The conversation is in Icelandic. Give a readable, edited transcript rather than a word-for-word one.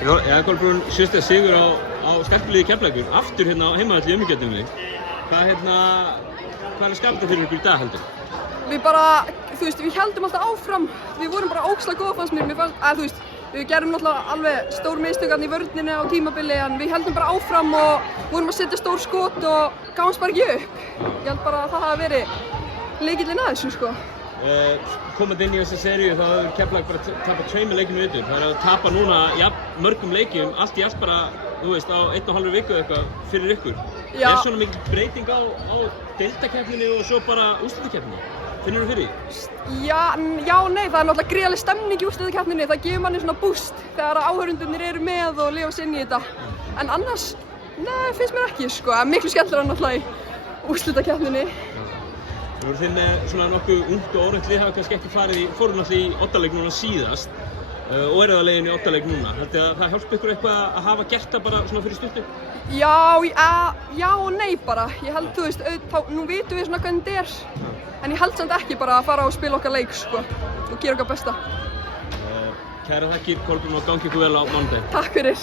Já, Kolbrún, sjösta sigur á sterkliði Keflavíkur, aftur hérna á heimavelli í umgjörninni. Hvað er að skapa þetta fyrir ykkur í dag heldur? Við bara, við héldum alltaf áfram. Við vorum bara ógeðslega góða fannst mér. Við gerum náttúrulega alveg stór mistök í vörninni á tímabili en við héldum bara áfram og vorum að setja stór skot og gáumst bara ekki upp. Ég held bara að það hafi verið lykillinn að þessu sko. Komandi inn í þessa seríu þá hefur Keflavík bara tapað 2 leikjum í viðbót. Það er að tapa núna mörgum leikjum, allt í allt bara, á 1,5 viku eitthvað fyrir ykkur. Já. Er svona mikil breyting á deildakeppninni og svo bara úrslitakeppninni? Finnur þú fyrir því? Já og nei, það er náttúrulega gríðarleg stemning í úrslitakeppninni. Það gefur manni svona boost þegar áhorfendurnir eru með og lifa sig inn í þetta. En annars, nei, finnst mér ekki sko. Miklu skemmtilegra náttúrulega í úrslitakeppninni. Þú voru þið með svona nokkuð ungt og óreint lið, hafa kannski ekki fóru náttúrulega í oddaleik núna síðast og eru það leiðin í oddaleik núna. Haldið að það hjálpi ykkur eitthvað að hafa gert það bara svona fyrir stuttu? Já og nei bara. Ég held, nú vitum við svona hvernig þetta er. En ég held samt ekki bara að fara og spila okkar leik sko og gera okkar besta. Kærar þakkir Kolbrún og gangi ykkur vel á mánudaginn. Takk fyrir.